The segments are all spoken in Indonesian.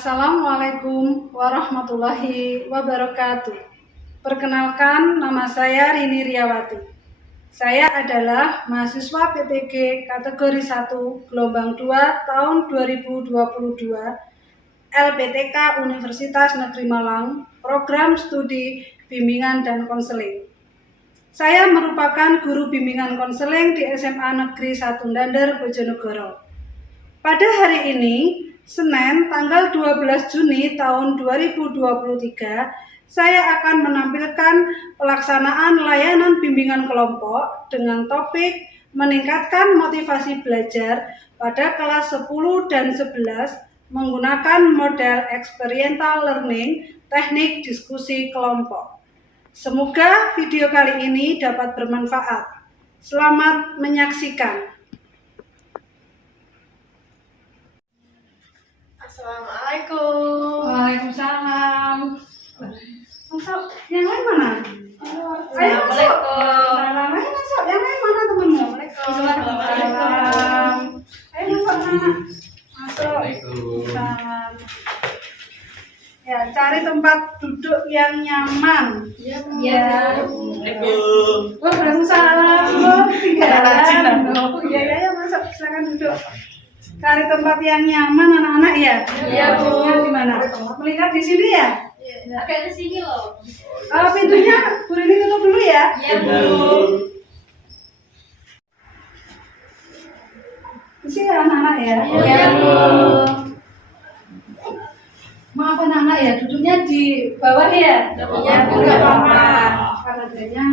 Assalamualaikum warahmatullahi wabarakatuh. Perkenalkan, nama saya Rini Riawati. Saya adalah mahasiswa PPG kategori 1 gelombang 2 tahun 2022 LPTK Universitas Negeri Malang, program studi bimbingan dan konseling. Saya merupakan guru bimbingan konseling di SMA Negeri 1 Dander, Bojonegoro. Pada hari ini, Senin tanggal 12 Juni tahun 2023, saya akan menampilkan pelaksanaan layanan bimbingan kelompok dengan topik meningkatkan motivasi belajar pada kelas 10 dan 11 menggunakan model experiential learning teknik diskusi kelompok. Semoga video kali ini dapat bermanfaat. Selamat menyaksikan. Assalamualaikum. Waalaikumsalam. Masuk. Yang lain mana? Ayo masuk. Masuk. Yang lain mana temenmu? Waalaikumsalam. Ayo masuk anak. Masuk. Salam. Ya, cari tempat duduk yang nyaman. Ya. Waalaikumsalam. Tinggalan. Ya, masuk. Silakan duduk. Cari tempat yang nyaman anak-anak ya. Iya, Bu. Di mana? Melihat di sini ya? Iya. Agak di sini loh. Pintunya Bu Rini tutup dulu ya. Iya, Bu. Di sini anak-anak ya. Iya, Bu. Maaf anak-anak ya, duduknya di bawah ya. Iya, Bu. Enggak apa-apa. Karena adanya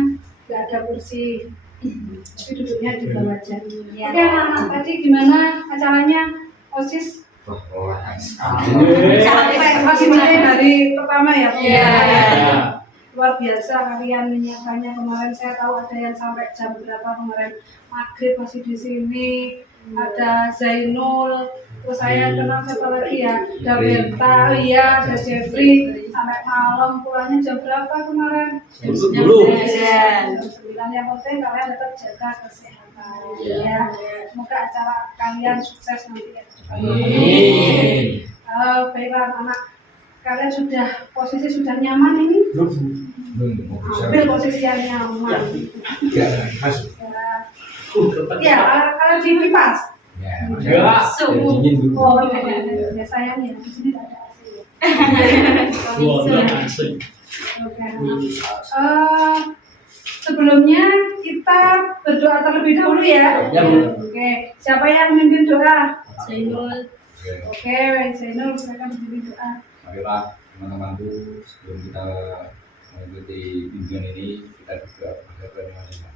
nggak ada kursi. Tapi duduknya di bawah aja. Oke anak-anak, tadi gimana acaranya? OSIS? Capek hari pertama ya? Iya. Luar biasa kalian menyiapkannya kemarin. Saya tahu ada yang sampai jam berapa kemarin, maghrib masih di sini. Ada Zainul, terus saya kenal siapa lagi ya? Ada Berta, iya, ada Jeffrey. Sampai malam pulangnya jam berapa kemarin? Jam 9. Jam 9. Yang penting kalian tetap jaga kesehatan. Ya. Semoga acara kalian sukses nanti ya. Amin. Baiklah anak, kalian sudah posisi sudah nyaman ini? Ambil posisi yang nyaman. Ya, kalau di kipas. Suhu. Oh, ya sayang ya, di sini tidak ada AC. Oke. Sebelumnya kita berdoa terlebih dahulu ya. Oke, siapa yang memimpin doa? Zainul. Oke, Zainul silakan memimpin doa. Marilah teman-temanku, sebelum kita mengikuti bimbingan ini, kita juga berdoa masing-masing.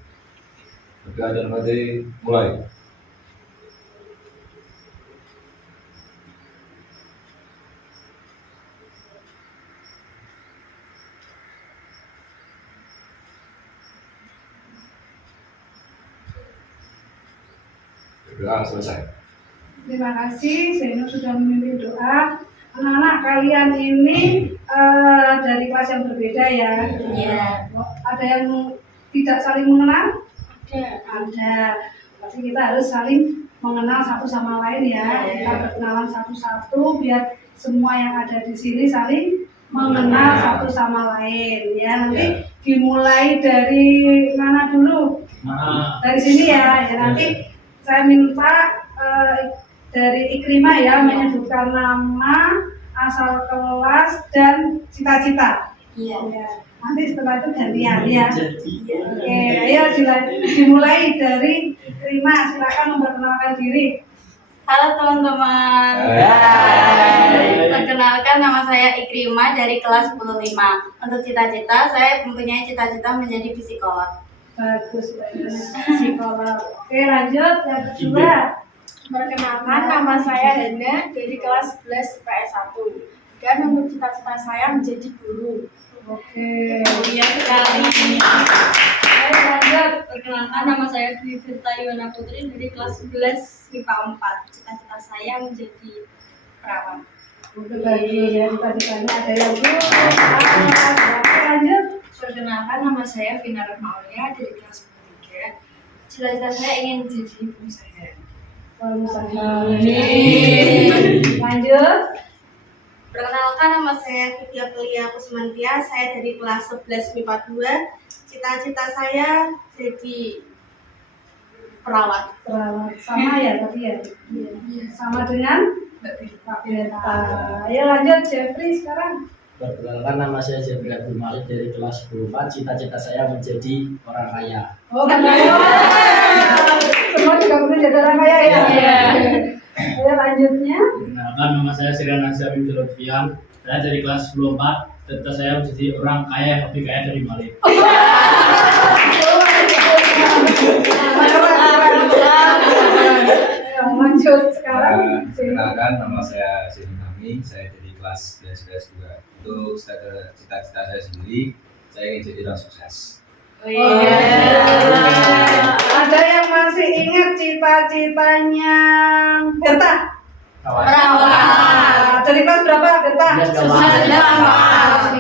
Berdoa dan mulai. Berdoa selesai. Terima kasih, Zainul sudah memimpin doa. Anak-anak kalian ini dari kelas yang berbeda ya. Iya. Ada yang tidak saling mengenal? Ada. Ada. Berarti kita harus saling mengenal satu sama lain ya. Kita berkenalan satu-satu biar semua yang ada di sini saling mengenal satu sama lain ya. Nanti dimulai dari mana dulu? Dari sini ya. Ya nanti saya minta dari Ikrimah ya menyebutkan nama, asal kelas dan cita-cita. Iya. Ya. Nanti setelah itu gantian ya. Oke, ayo dimulai dari Ikrimah. Silakan memperkenalkan diri. Halo teman-teman. Hai. Perkenalkan nama saya Ikrimah dari kelas 15. Untuk cita-cita, saya mempunyai cita-cita menjadi psikolog. Bagus, psikolog. Oke, lanjut yang kedua. Perkenalkan, nama saya Hana dari kelas 11 IPS 1 dan untuk cita-cita saya menjadi guru. Oke. Mulia sekali. Ayo lanjut. Perkenalkan, nama saya Dwi Berta Yuwana Putri dari kelas 11 IPA 4. Cita-cita saya menjadi perawat. Oke, bagus ya. Cita-citanya ada yang dulu. Oke, lanjut. Perkenalkan, nama saya Vina Rahma Aulia dari kelas 3. Cita-cita saya ingin menjadi pengusaha. Lanjut. Perkenalkan, nama saya Vidya Pelia Kusmantia, saya dari kelas 11 MIPA 2. Cita-cita saya jadi perawat. Perawat sama ya tadi ya? Iya. Sama dengan Pak Berta. Ayo lanjut Jeffrey sekarang. Perkenalkan, nama saya Jeffrey Abdul Malik dari kelas 10. Cita-cita saya menjadi orang kaya. Oh, kan kaya. Semua juga pengen jadi orang kaya ya? Iya. Ayo lanjutnya. Perkenalkan, nama saya Sirian Azharim Lutfian. Saya dari kelas 10 4. Cita saya menjadi orang kaya yang lebih kaya dari Malik. Lanjut sekarang. Perkenalkan, nama saya Sini Nami, saya dari kelas 11 juga. Untuk cita-cita saya sendiri, saya ingin jadi orang sukses. Ada yang masih ingat cita-citanya Berta? Perawat. Dari kelas berapa Berta? Kelas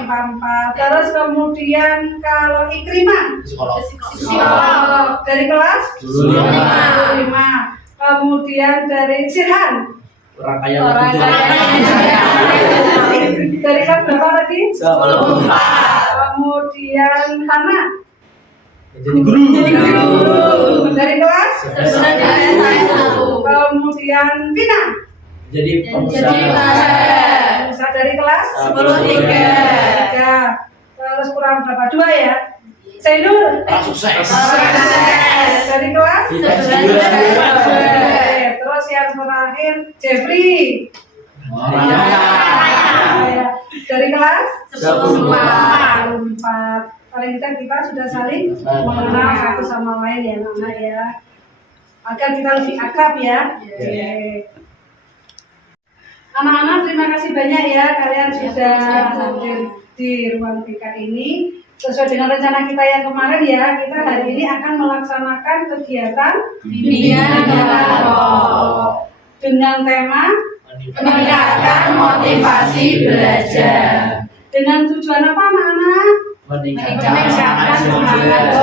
4. Terus kemudian kalau Ikrimah? Psikolog. Psikolog. Dari kelas? 5. Kemudian dari Sirhan? Orang kaya Orang lebih kaya. Dari kelas berapa tadi? 10. Kemudian Hana? Jadi guru. Dari kelas? 11. Kemudian Vina? Jadi Jadi pengusaha. Bisa dari kelas? 10. 3. Terus kurang berapa? 2 ya? Zainul? Orang sukses. Dari kelas? 11. Oke, terus yang terakhir Jeffrey. Orang Ya. kaya. Dari kelas? 10. 4. Paling kita sudah saling mengenal satu sama lain ya anak-anak ya. Agar kita lebih akrab ya. Oke. Anak-anak terima kasih banyak ya kalian sudah hadir di ruang BK ini. Sesuai dengan rencana kita yang kemarin ya, kita hari ini akan melaksanakan kegiatan Bimbingan dialog dengan tema Meningkatkan motivasi belajar. dengan tujuan apa anak-anak? Meningkatkan semangat belajar.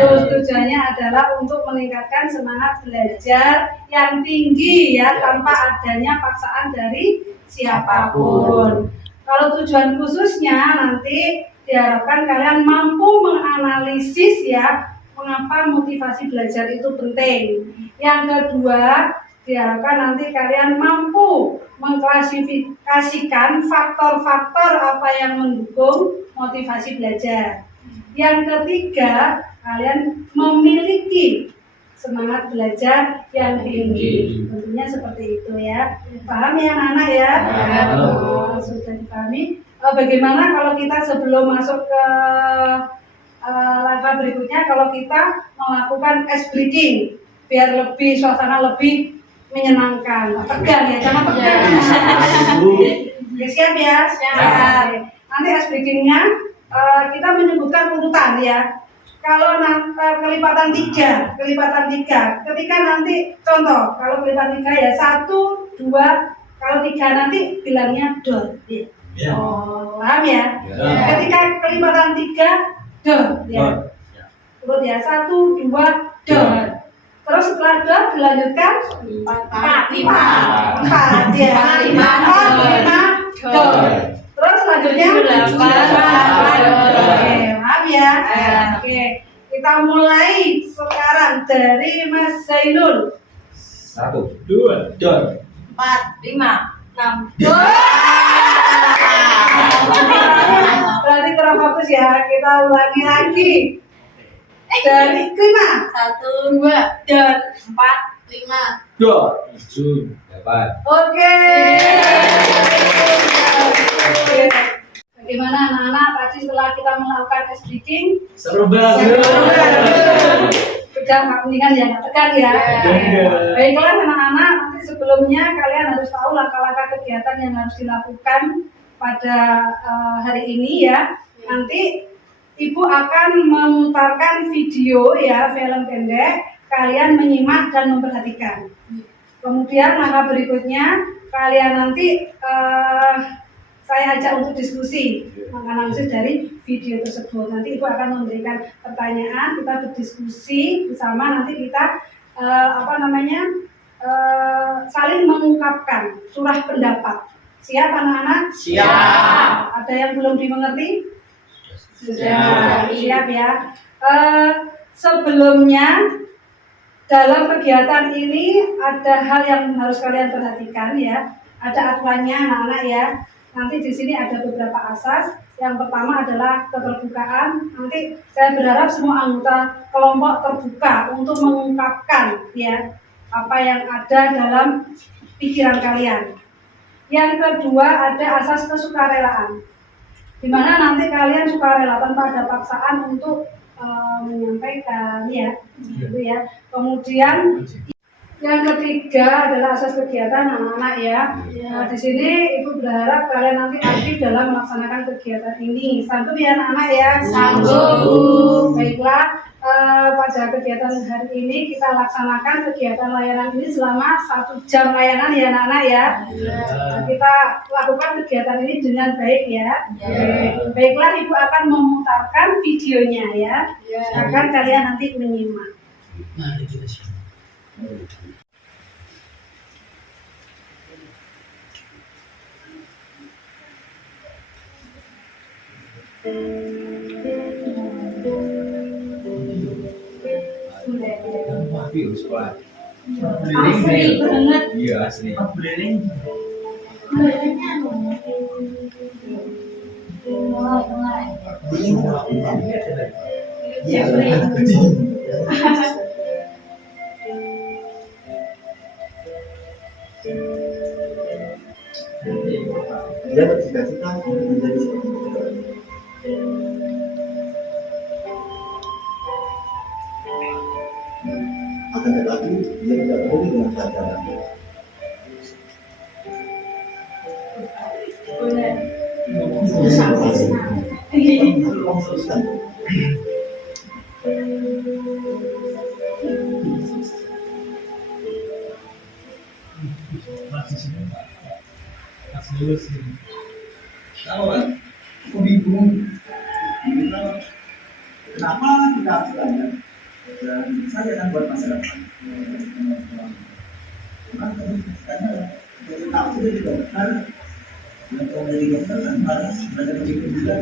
terus tujuannya adalah untuk meningkatkan semangat belajar yang tinggi ya tanpa adanya paksaan dari siapapun. Kalau tujuan khususnya nanti diharapkan kalian mampu menganalisis ya mengapa motivasi belajar itu penting. Yang kedua, diharapkan nanti kalian mampu mengklasifikasikan faktor-faktor apa yang mendukung motivasi belajar. Yang ketiga, kalian memiliki semangat belajar yang tinggi. Tentunya seperti itu ya. Paham ya anak-anak ya? Paham. Sudah dipahami. Bagaimana kalau kita sebelum masuk ke langkah berikutnya, kalau kita melakukan ice breaking biar lebih suasana lebih menyenangkan. Tegang ya, jangan tegang. Oke, siap ya? Siap. Nanti ice breakingnya kita menyebutkan urutan ya. Kalau kelipatan 3, ketika nanti contoh, kalau kelipatan 3 ya 1, 2, kalau 3 nanti bilangnya dot. Ya. Oh, paham ya? Ya. Ketika kelipatan 3, dot ya. Urut ya 1, 2, dot. Terus setelah dot dilanjutkan 4 ya. 5 dot. Terus selanjutnya 8. Oke, paham ya? Oke, kita mulai sekarang dari Mas Zainul. 1, 2, 4, 5, 6. Berarti kurang bagus ya. Kita ulangi lagi. Dari Klima. 1, 2, dan 4, 5. 7. 8. Oke. Bagaimana anak-anak tadi setelah kita melakukan ice breaking? Seru banget. Sudah nggak mendingan ya, nggak tegang ya. Baiklah anak-anak, nanti sebelumnya kalian harus tahu langkah-langkah kegiatan yang harus dilakukan pada hari ini ya. Nanti Ibu akan memutarkan video ya, film pendek. Kalian menyimak dan memperhatikan. Kemudian langkah berikutnya kalian nanti saya ajak untuk diskusi menganalisis dari video tersebut. Nanti Ibu akan memberikan pertanyaan, kita berdiskusi bersama. Nanti kita saling mengungkapkan surah pendapat Siap anak-anak? Siap. Ada yang belum dimengerti? Sudah. Siap ya. Sebelumnya dalam kegiatan ini ada hal yang harus kalian perhatikan ya. Ada aturannya anak-anak ya. Nanti di sini ada beberapa asas. Yang pertama adalah keterbukaan. Nanti saya berharap semua anggota kelompok terbuka untuk mengungkapkan ya apa yang ada dalam pikiran kalian. Yang kedua ada asas kesukarelaan, di mana nanti kalian sukarela tanpa ada paksaan untuk menyampaikan ya, gitu ya. Kemudian yang ketiga adalah asas kegiatan anak-anak ya. Nah, di sini Ibu berharap kalian nanti aktif dalam melaksanakan kegiatan ini. Sanggup ya anak-anak ya? Sanggup. Baiklah, pada kegiatan hari ini kita laksanakan kegiatan layanan ini selama 1 jam layanan ya anak-anak ya. Nah, kita lakukan kegiatan ini dengan baik ya. Baiklah, Ibu akan memutarkan videonya ya. Akan kalian nanti menyimak. Mari kita simak. Asli banget. Iya asli. Dia bercita-cita menjadi seorang dokter. Akan tetapi dia tidak peduli dengan keadaan. Lulus. Tahu kan? Aku bingung. Kenapa kita harus belajar? Dan saya akan buat masa depan. Karena dari tahu jadi dokter, dan kalau jadi dokter kan harus belajar begitu juga.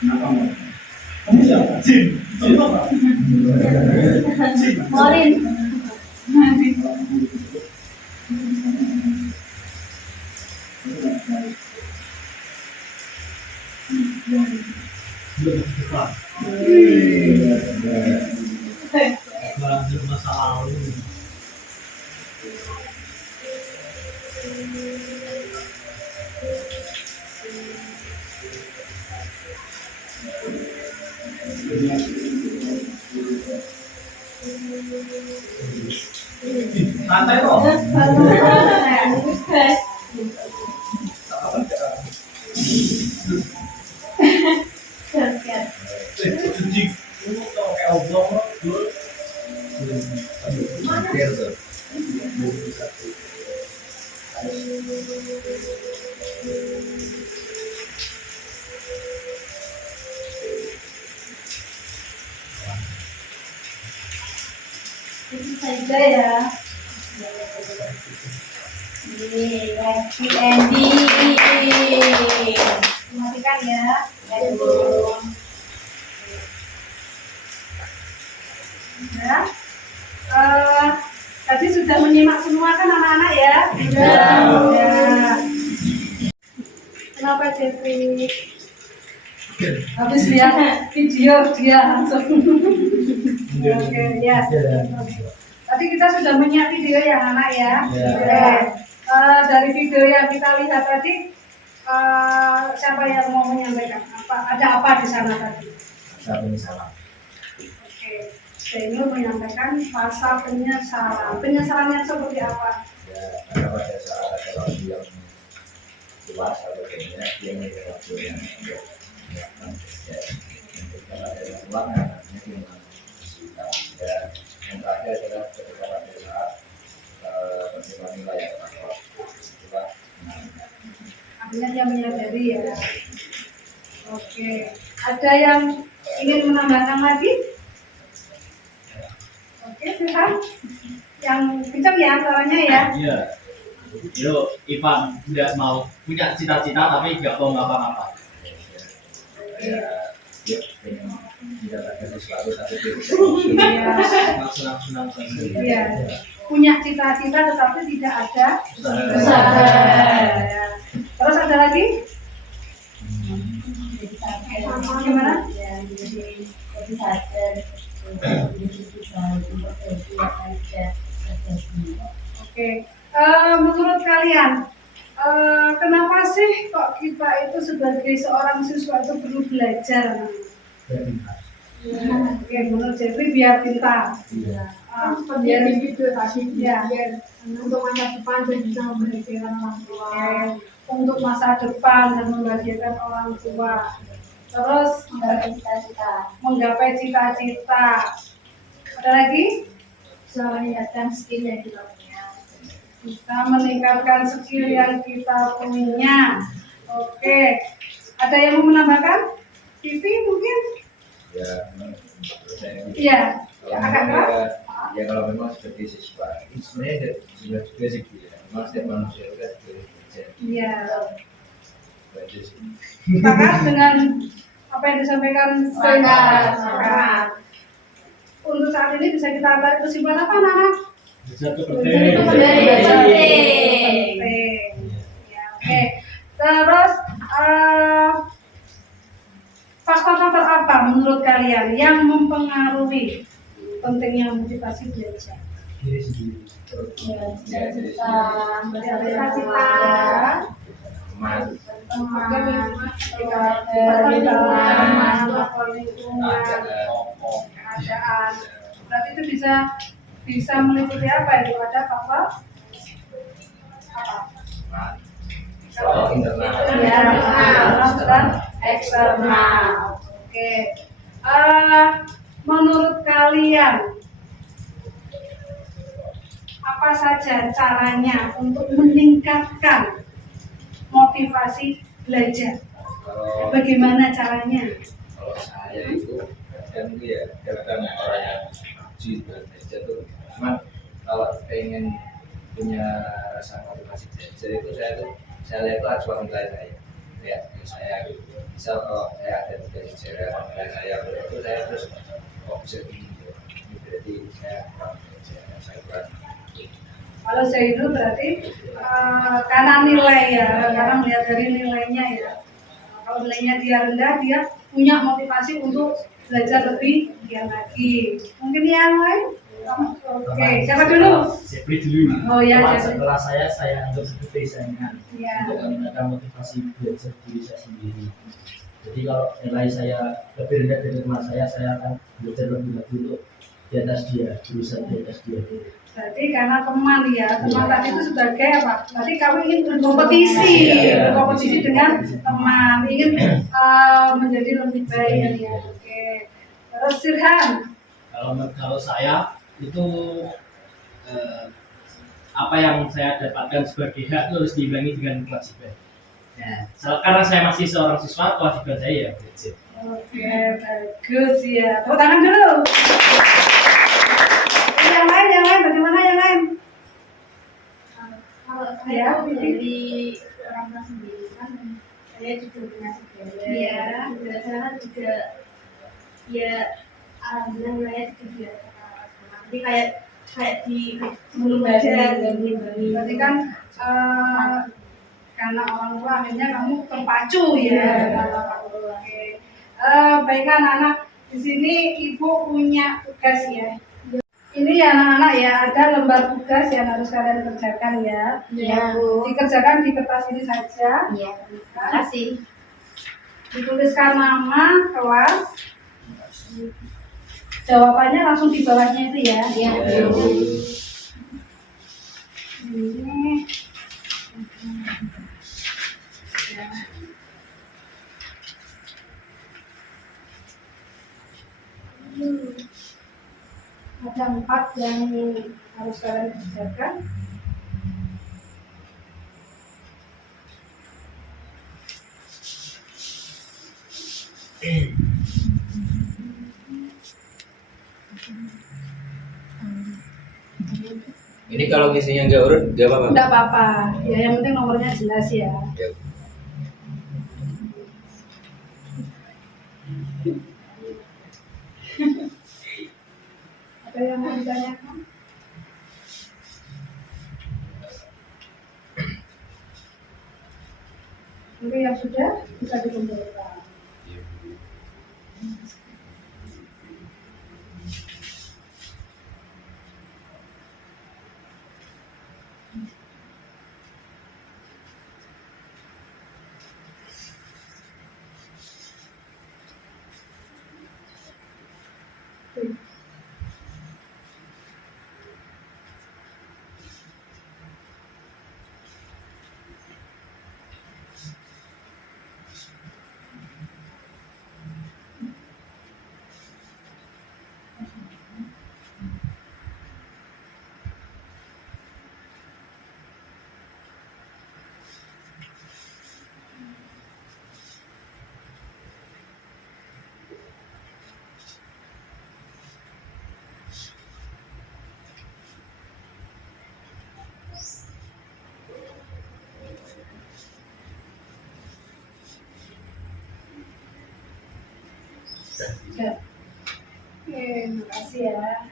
Kenapa mau? Kamu siapa? Jin. Jin apa? Morin. Belajar masa lalu. Santai kok. Saja ya. Ini lagi Andy. Matikan ya. Ya. Tadi sudah menyimak semua kan anak-anak ya? Ya. Kenapa Jeffrey? Habis lihat video dia langsung. Oke, ya. Tadi kita sudah menyimak video ya anak ya. Dari video yang kita lihat tadi, siapa yang mau menyampaikan? Ada apa di sana tadi? Oke, Zainul menyampaikan pasal penyesalan. Penyesalannya seperti apa? Ya, karena pada saat ada orang yang luas atau kayaknya dia memiliki waktu yang melakukan kerja. Untuk kalau ada ruangan, artinya dia menghasilkan. Dan yang terakhir adalah ketika pada saat penerimaan nilai yang terpakai. Itulah. Artinya dia menyadari ya. Oke, ada yang ingin menambahkan lagi? Oke, Firhan. Yang kencang ya suaranya ya. Iya. Yo, Ivan tidak mau punya cita-cita tapi nggak mau ngapa-ngapa. Dia pengen mendapatkan sesuatu tapi dia Iya. Senang-senang saja. Iya. Punya cita-cita tetapi tidak ada usaha. Ya. Terus ada lagi? Gimana? Oke. Menurut kalian, kenapa sih kok kita itu sebagai seorang siswa itu perlu belajar? Oke, menurut Jeffrey biar pintar. Biar individu tadi, Ya. biar untuk masa depan dan bisa membahagiakan orang tua. Untuk masa depan dan membahagiakan orang tua. Terus menggapai cita-cita. Ada lagi? Bisa meningkatkan skill yang kita punya. Bisa meningkatkan skill yang kita punya. Oke. Ada yang mau menambahkan? Vivi mungkin? ya memang menurut saya Iya. kalau Agak memang keras? ya kalau memang sebagai siswa itu sebenarnya sudah juga sih ya memang setiap manusia itu kan sudah bekerja Iya. belajar sih. Sepakat dengan apa yang disampaikan Sepakat. Sepakat. Untuk saat ini bisa kita tarik kesimpulan apa, Nana? Belajar itu Itu penting. penting. Ya, oke. Terus faktor-faktor apa menurut kalian yang mempengaruhi pentingnya motivasi belajar? Diri sendiri Cita-cita, Cita-cita, teman keadaan. Berarti itu bisa meliputi apa itu? Ada faktor apa? soal internal Ya, internal dan eksternal. Oke. Menurut kalian apa saja caranya untuk meningkatkan motivasi belajar? kalau Bagaimana caranya? kalau saya itu kan dia kadang orang yang rajin belajar tuh cuman kalau pengen punya rasa motivasi belajar itu saya lihat itu acuan nilai saya ya saya gitu misal kalau saya ada tugas sejarah nilai saya itu saya terus kok bisa begini gitu. Ini berarti saya kurang belajar saya kurang Kalau saya itu berarti karena nilai ya, karena melihat dari nilainya ya. Kalau nilainya dia rendah, dia punya motivasi untuk belajar lebih giat lagi. Mungkin yang lain? Oke, siapa dulu? Jeffrey dulu. Oh ya, Teman jadi setelah saya anggap seperti saingan ya. untuk meningkatkan motivasi belajar diri saya sendiri. Jadi kalau nilai saya lebih rendah dari teman saya akan belajar lebih lagi untuk di atas dia, berusaha di atas dia. Berarti karena teman ya, teman tadi itu sebagai apa? Berarti kamu ingin berkompetisi, berkompetisi dengan teman, ingin menjadi lebih baik ya. Oke. Terus Sirhan, Kalau saya itu apa yang saya dapatkan sebagai hak itu harus diimbangi dengan kewajiban. Ya, karena saya masih seorang siswa, kewajiban saya ya belajar. oke, bagus ya. Tepuk tangan dulu. Yang lain, bagaimana yang lain? Kalau Ya, saya dari orang tua sendiri kan saya juga punya saudara. Iya. Saudara saya kan juga ya alhamdulillah nilainya juga biasa. Tapi kayak di sebelum belajar Berarti kan karena orang tua akhirnya kamu terpacu ya. Oke. Baiklah anak-anak, di sini ibu punya tugas ya. Ini ya anak-anak ya, ada lembar tugas yang harus kalian kerjakan ya. Iya, Bu. Dikerjakan di kertas ini saja. Iya, terima kasih. Dituliskan nama, kelas. Jawabannya langsung di bawahnya itu ya. Iya, Bu. Ini. Ada 4 yang harus kalian kerjakan. Ini kalau ngisinya nggak urut, nggak apa-apa. Enggak apa-apa, ya yang penting nomornya jelas ya. Ya. Ada yang mau ditanyakan? Mungkin yang sudah bisa dikumpulkan. Ya. Oke, makasih ya.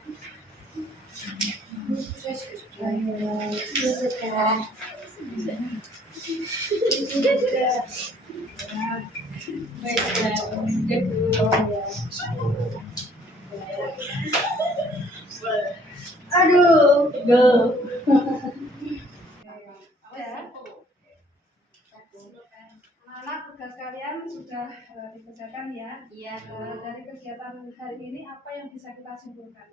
Aduh, go. Anak-anak tugas kalian sudah dikerjakan ya. Iya. Dari kegiatan hari ini apa yang bisa kita simpulkan?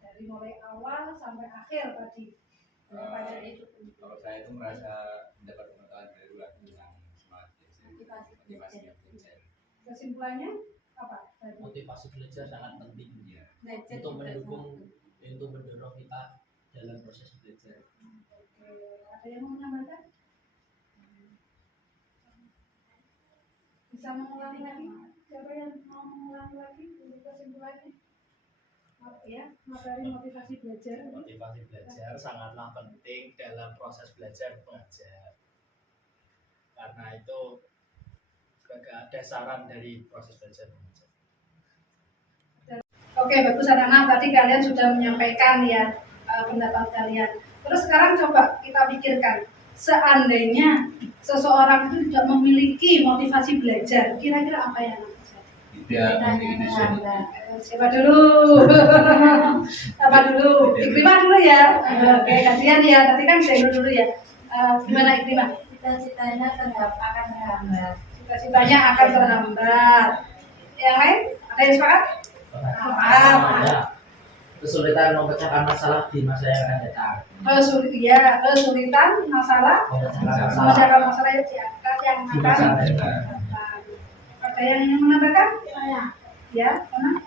Dari mulai awal sampai akhir tadi. Pada itu. Kalau saya itu merasa mendapat pengetahuan baru lagi tentang semangat motivasi belajar. Kesimpulannya apa? Tadi? Motivasi belajar sangat penting Ya. untuk mendorong kita dalam proses belajar. Oke, ada yang mau menambahkan? Bisa mengulangi lagi? Siapa yang mau mengulangi lagi untuk kesimpulannya? Ya, materi motivasi belajar. Motivasi belajar sangatlah penting dalam proses belajar mengajar. Karena itu sebagai dasaran dari proses belajar mengajar. Oke, bagus anak-anak. Tadi kalian sudah menyampaikan ya pendapat kalian. Terus sekarang coba kita pikirkan, seandainya seseorang itu tidak memiliki motivasi belajar, kira-kira apa yang akan terjadi? Tidak memiliki tujuan. Siapa dulu? Siapa dulu? Ikrimah dulu ya. Oke, kasihan ya. Tadi kan saya dulu ya. Gimana Ikrimah? Cita-citanya akan terhambat. Cita-citanya akan terhambat. Yang lain? Ada yang sepakat? Ada kesulitan memecahkan masalah di masa yang akan datang. Kesulitan masalah memecahkan masalah yang akan datang. Ada yang ingin menambahkan? Ya, mana?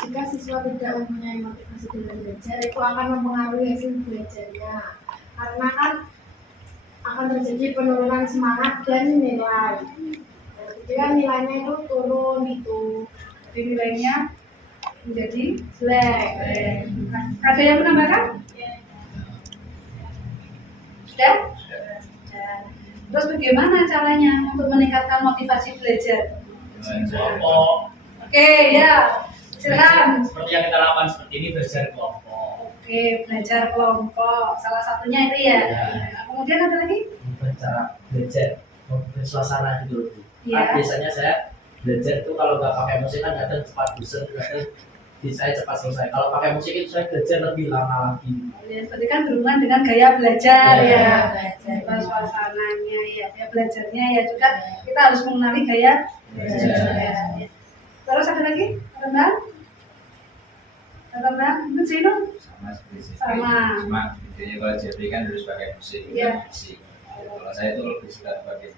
Jika siswa tidak mempunyai motivasi dalam belajar, itu akan mempengaruhi hasil belajarnya. Karena kan akan terjadi penurunan semangat dan nilai. Jadi kan nilainya itu turun gitu. Jadi nilainya menjadi Jelek. Ada yang menambahkan? Sudah? Terus bagaimana caranya untuk meningkatkan motivasi belajar? Kelompok. Oke, ya. Silakan. Seperti yang kita lakukan seperti ini, belajar kelompok. Oke, belajar kelompok. Salah satunya itu ya. Ya. Kemudian ada lagi? Cara belajar, bersuasana gitu loh. Iya. Biasanya saya belajar itu kalau nggak pakai musik kan kadang cepat bosan, kadang saya cepat selesai. Kalau pakai musik itu saya belajar lebih lama lagi. Ya, berarti kan berhubungan dengan gaya belajar Ya. ya. Suasananya ya, belajarnya ya juga kita harus mengenali gaya belajar. Ya. Terus ada lagi? Teman-teman? Teman-teman? Itu Zino? Sama seperti saya. Sama. Cuma bedanya kalau jadi kan harus pakai musik. Iya. Musik. Kalau saya itu lebih suka pakai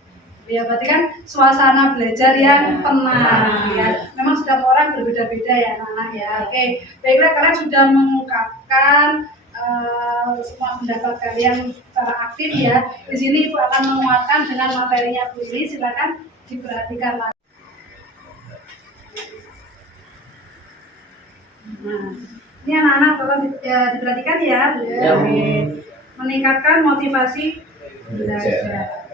Ya, berarti kan suasana belajar yang tenang ya. Memang setiap orang berbeda-beda ya anak-anak ya. Oke, baiklah, kalian sudah mengungkapkan semua pendapat kalian secara aktif ya. Di sini Ibu akan menguatkan dengan materinya Bu ini. Silakan diperhatikan lagi. Nah, ini anak-anak tolong diperhatikan ya. Oke. Meningkatkan motivasi belajar.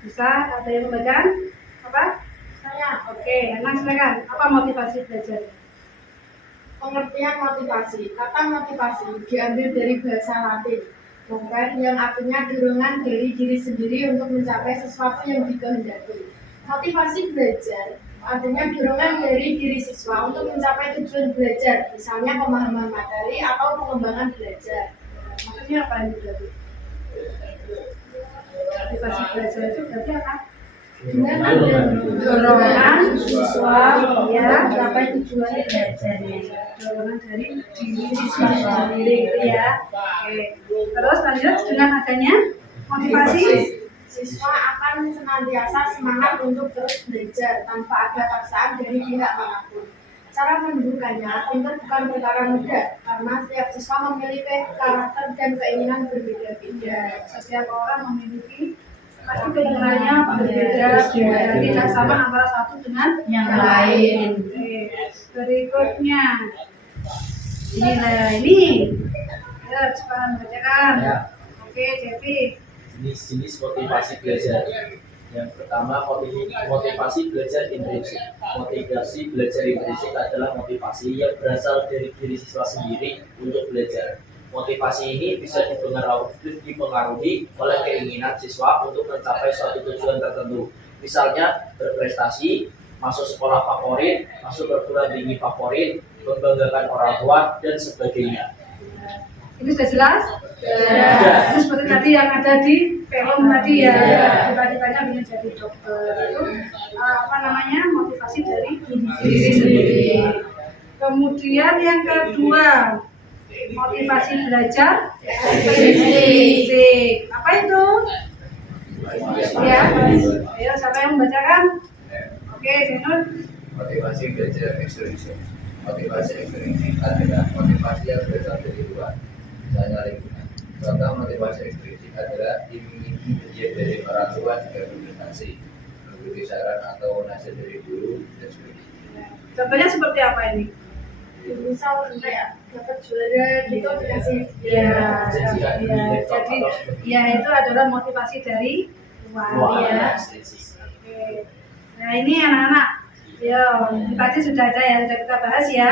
Bisa ada yang membacakan? Apa? Saya Oke, enak, silakan. Apa motivasi belajar? pengertian motivasi. Kata motivasi diambil dari bahasa Latin, mover, yang artinya dorongan dari diri sendiri untuk mencapai sesuatu yang dikehendaki. Motivasi belajar artinya dorongan dari diri siswa untuk mencapai tujuan belajar, misalnya pemahaman materi atau pengembangan belajar. Maksudnya apa ini berarti? Motivasi belajar itu berarti apa? Dengan ada Dorongan siswa ya mencapai tujuan belajarnya. dorongan dari diri siswa sendiri gitu ya. Oke. Terus lanjut dengan adanya motivasi. Siswa akan senantiasa semangat untuk terus belajar tanpa ada paksaan dari pihak manapun. Cara menunjukkannya tentu bukan perkara mudah karena setiap siswa memiliki karakter dan keinginan berbeda-beda. Setiap orang memiliki keinginannya berbeda, tidak sama antara satu dengan Yang lain. Oke. Berikutnya ini ya, cepat bacakan. Ya. Oke, Devi. Jenis-jenis motivasi belajar. Yang pertama, motivasi belajar intrinsik. Motivasi belajar intrinsik adalah motivasi yang berasal dari diri siswa sendiri untuk belajar. Motivasi ini bisa dipengaruhi oleh keinginan siswa untuk mencapai suatu tujuan tertentu. Misalnya berprestasi, masuk sekolah favorit, masuk perguruan tinggi favorit, membanggakan orang tua, dan sebagainya. Ini sudah jelas? Ya. Ini seperti tadi yang ada di film tadi ya. Cita-citanya ingin jadi dokter. Itu apa namanya? Motivasi dari diri sendiri. Kemudian yang kedua, motivasi belajar fisik. Apa itu? Ya. Ayo, siapa yang membacakan? Oke, Denur. Motivasi belajar ekstrinsik. Motivasi ekstrinsik adalah motivasi yang berasal dari luar, misalnya lingkungan. Contoh motivasi ekstrinsik adalah iming-iming hadiah dari orang tua jika berprestasi, mengikuti saran atau nasihat dari guru, dan sebagainya. Contohnya seperti apa ini? Misal kayak dapat juara gitu dikasih Jadi ya itu adalah motivasi dari luar ya. Oke. Nah ini anak-anak, ya tadi sudah ada ya, sudah kita bahas ya.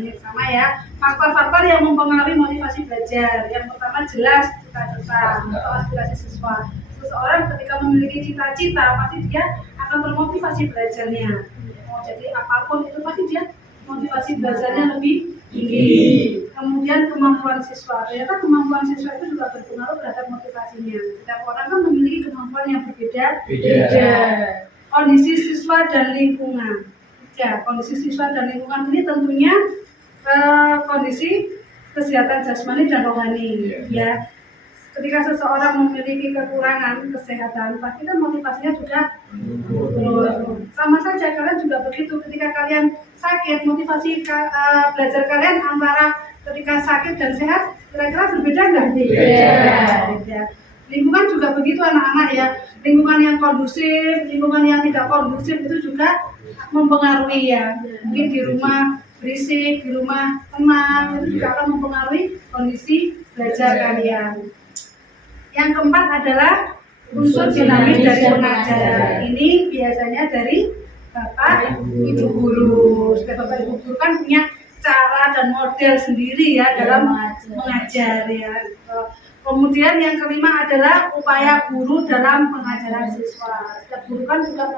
Ini sama ya. Faktor-faktor yang mempengaruhi motivasi belajar. Yang pertama jelas cita-cita atau aspirasi siswa. Seseorang ketika memiliki cita-cita pasti dia akan termotivasi belajarnya. Mau jadi apapun itu pasti dia motivasi belajarnya lebih tinggi. Kemudian kemampuan siswa, ternyata kemampuan siswa itu juga berpengaruh terhadap motivasinya. Setiap orang kan memiliki kemampuan yang berbeda. Kondisi siswa dan lingkungan. Ya, kondisi siswa dan lingkungan ini tentunya kondisi kesehatan jasmani dan rohani. Ya, ketika seseorang memiliki kekurangan kesehatan, pasti kan motivasinya juga turun. Sama saja kalian juga begitu. Ketika kalian sakit, motivasi belajar kalian antara ketika sakit dan sehat kira-kira berbeda nggak? Beda. Lingkungan juga begitu anak-anak ya. Lingkungan yang kondusif, lingkungan yang tidak kondusif itu juga mempengaruhi ya. Mungkin di rumah berisik, di rumah tenang, itu juga akan mempengaruhi kondisi belajar kalian. Yang keempat adalah unsur dinamis dari pengajar. Ini biasanya dari Bapak Ibu Guru. Bapak Ibu Guru kan punya cara dan model sendiri ya dalam mengajar ya. Kemudian yang kelima adalah upaya guru dalam pengajaran siswa. Setiap guru kan juga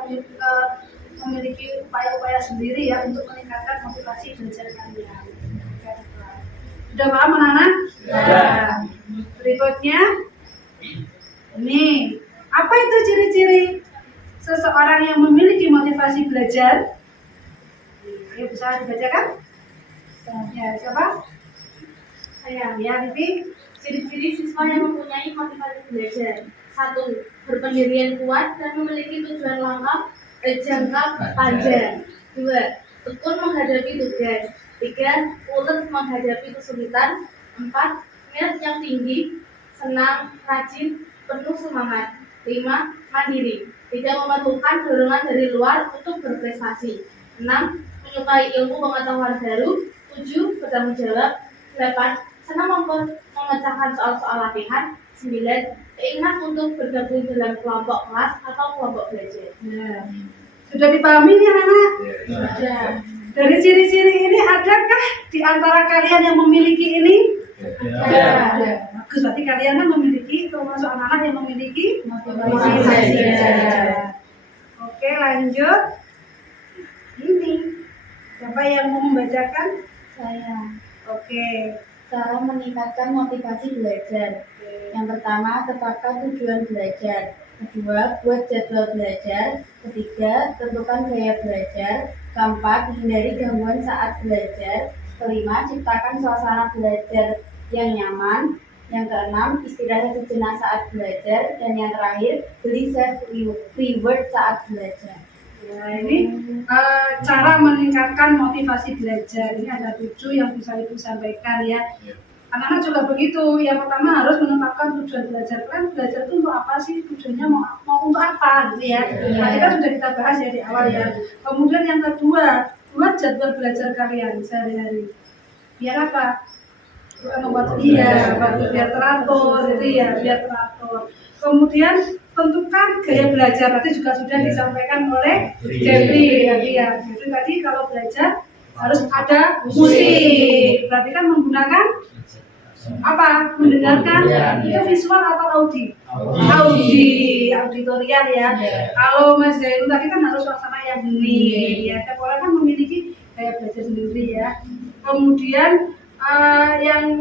memiliki upaya-upaya sendiri ya untuk meningkatkan motivasi belajar kalian. Sudah paham anak-anak? Berikutnya ini, apa itu ciri-ciri seseorang yang memiliki motivasi belajar? Ayo bisa dibacakan? Ya, siapa? Saya, ya, Vivi. Ciri-ciri siswa yang mempunyai motivasi belajar. 1. Berpendirian kuat dan memiliki tujuan jangka panjang. 2. Tekun menghadapi tugas. 3. Ulet menghadapi kesulitan. 4. Minat yang tinggi, senang, rajin, penuh semangat. 5. Mandiri, tidak memerlukan dorongan dari luar untuk berprestasi. 6. Menyukai ilmu pengetahuan baru. 7. Bertanggung jawab. 8. Senang memecahkan soal-soal latihan. 9. Keinginan untuk bergabung dalam kelompok kelas atau kelompok belajar. Nah, sudah dipahami nih anak-anak? Sudah. Dari ciri-ciri ini adakah di antara kalian yang memiliki ini? Ada. Bagus, berarti kalian kan memiliki, termasuk anak-anak yang memiliki motivasi belajar. Oke, lanjut. Ini siapa yang mau membacakan? Saya. Oke. Cara meningkatkan motivasi belajar. Yang pertama, tetapkan tujuan belajar. Kedua, buat jadwal belajar. Ketiga, tentukan gaya belajar. Keempat, hindari gangguan saat belajar. Kelima, ciptakan suasana belajar yang nyaman. Yang keenam, istirahat sejenak saat belajar. Dan yang terakhir, beli self reward saat belajar. Nah, ini cara meningkatkan motivasi belajar. Ini ada 7 yang bisa Ibu sampaikan ya. Anak-anak juga begitu. Yang pertama harus menetapkan tujuan belajar. Kan belajar itu untuk apa sih? Tujuannya mau untuk apa gitu ya. Tadi kan sudah kita bahas ya di awal ya. Kemudian yang kedua, buat jadwal belajar kalian sehari-hari. Biar apa? Biar teratur itu ya, biar teratur. Kemudian tentukan gaya belajar. Tadi juga sudah disampaikan oleh Jeffrey ya. Jadi tadi kalau belajar harus ada musik. Berarti kan menggunakan apa? Mendengarkan itu visual atau auditorial ya. Kalau Mas Zainul tadi kan harus suasana yang hening ya. Tiap orang kan memiliki gaya belajar sendiri ya. Kemudian yang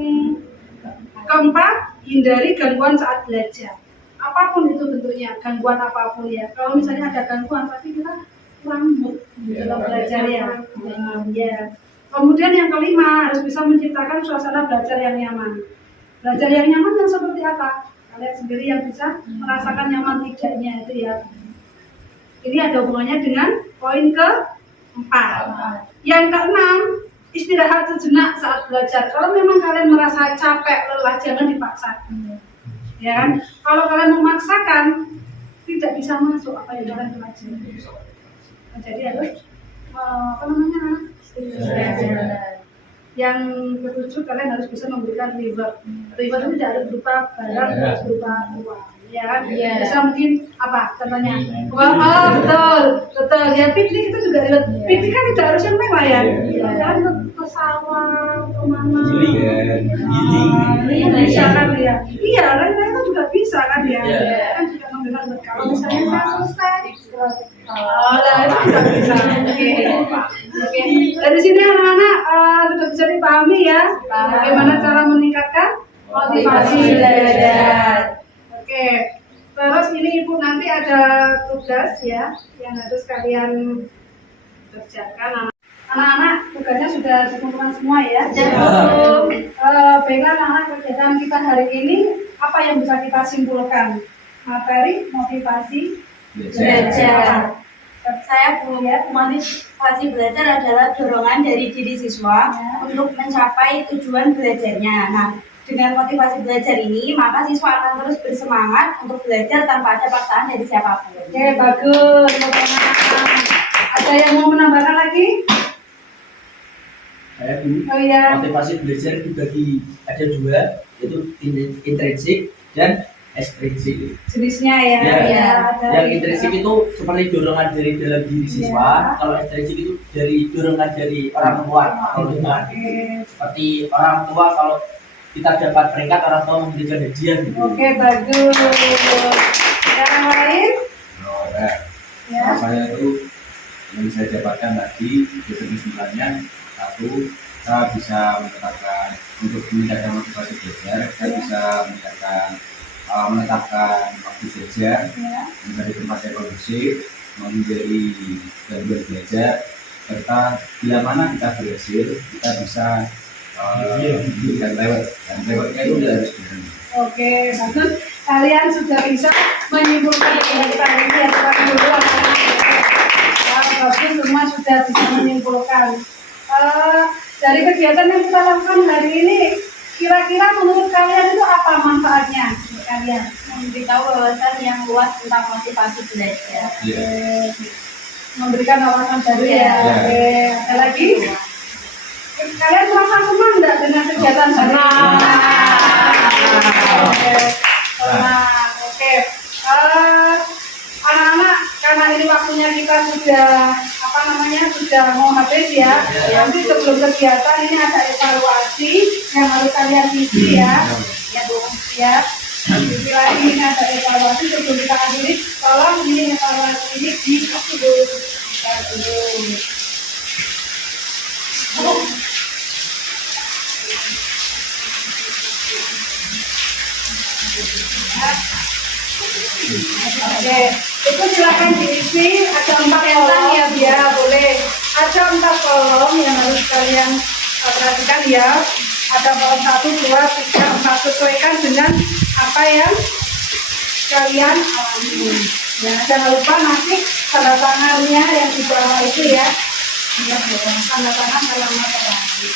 keempat, hindari gangguan saat belajar. Apapun itu bentuknya, gangguan apapun ya. Kalau misalnya ada gangguan, pasti kita kurang mood dalam belajar ya. Ya. Kemudian yang kelima, harus bisa menciptakan suasana belajar yang nyaman. Belajar yang nyaman yang seperti apa? Kalian sendiri yang bisa merasakan nyaman tidaknya itu ya. Ini ada hubungannya dengan poin ke-4. Yang keenam, istirahat sejenak saat belajar. Kalau memang kalian merasa capek, lelah, jangan dipaksa. Ya kan? Kalau kalian memaksakan, tidak bisa masuk apa yang kalian pelajari. Nah, jadi harus istirahat. Yang ketujuh, kalian harus bisa memberikan reward. Reward itu tidak harus berupa barang, harus berupa uang. Ya kan? Bisa mungkin apa? Contohnya, betul. Ya piknik itu juga reward. Piknik kan tidak harus yang mewah ya. Kalian ke sawah, kemana? Ini bisa kan ya? Iya, lain-lain kan juga bisa kan ya? Kan juga memberikan buat kalau misalnya saya selesai. Lah itu juga bisa. Oke. Dari sini anak-anak sudah bisa dipahami ya bagaimana cara meningkatkan motivasi belajar. Oke. Terus ini Ibu nanti ada tugas ya yang harus kalian kerjakan. Anak-anak tugasnya sudah dikumpulkan semua ya. Baiklah anak-anak, kegiatan kita hari ini apa yang bisa kita simpulkan? Materi motivasi belajar. Saya punya motivasi belajar adalah dorongan dari diri siswa untuk mencapai tujuan belajarnya. Nah, dengan motivasi belajar ini, maka siswa akan terus bersemangat untuk belajar tanpa ada paksaan dari siapapun. Oke, bagus. Ada yang mau menambahkan lagi? Saya dulu Oh iya. motivasi belajar dibagi ada 2, yaitu intrinsik dan ekstrinsik. Jenisnya ya. Ada. Yang intrinsik itu seperti dorongan dari dalam diri siswa. Kalau ekstrinsik itu dari dorongan dari orang tua. Seperti orang tua, kalau kita dapat peringkat, orang tua memberikan hadiah gitu. Oke, bagus. Yang lain? Ya. Saya itu yang saya dapatkan tadi kesimpulannya, 1, saya bisa menetapkan untuk meningkatkan motivasi belajar, saya bisa menetapkan waktu belajar menjadi tempat yang kondusif, menjadi gangguan belajar, serta bila mana kita berhasil, kita bisa memberikan reward, dan rewardnya itu tidak harus berhenti. Oke, bagus. kalian sudah bisa menyimpulkan kegiatan ini ya teman dulu anak-anak. Bagus, semua sudah bisa menyimpulkan. Dari kegiatan yang kita lakukan hari ini, kira-kira menurut kalian itu apa manfaatnya untuk kalian? Memberitahu wawasan yang luas tentang motivasi belajar. Memberikan wawasan baru ya. Oke, ada lagi? Kalian merasa senang nggak dengan kegiatan hari ini? Senang. Oke. Anak-anak, karena ini waktunya kita sudah sudah mau habis ya. Nanti sebelum kegiatan ini ada evaluasi yang harus kalian isi ya. Ya Bu, ya. Isi lagi ini ada evaluasi sebelum kita akhiri. Tolong ini evaluasi ini dikasih dulu. Oke, itu silakan diisi. Ada 4 kolom ya, boleh. Ada 4 kolom yang harus kalian perhatikan ya. Ada kolom 1, 2, 3, 4 sesuaikan dengan apa yang kalian alami. Ya, jangan lupa nanti tanda tangannya yang di bawah itu ya. Tanda tangan alamat terakhir.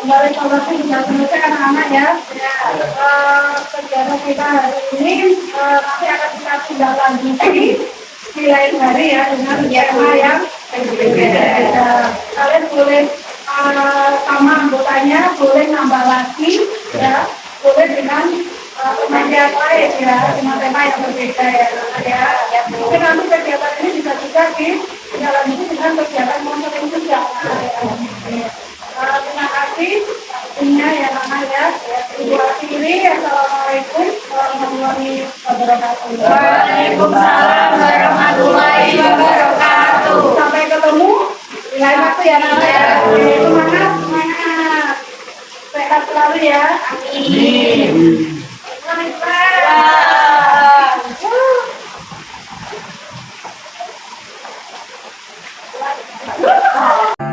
Kembali evaluasi sudah selesai anak-anak ya. Kegiatan kita hari ini nanti akan kita tindak lanjuti di lain hari ya dengan tema yang berbeda. Kalian boleh sama anggotanya boleh nambah lagi ya, boleh dengan pemain lain ya, dengan tema yang berbeda ya. Mungkin nanti kegiatan ini bisa juga dilanjuti dengan kegiatan konseling juga. Terima kasih waktunya ya Mama ya. Ibu akhiri, assalamualaikum warahmatullahi wabarakatuh. Waalaikumsalam warahmatullahi wabarakatuh. Sampai ketemu di lain waktu ya Mama ya. Semangat, semangat. Sehat selalu ya. Amin. Selamat.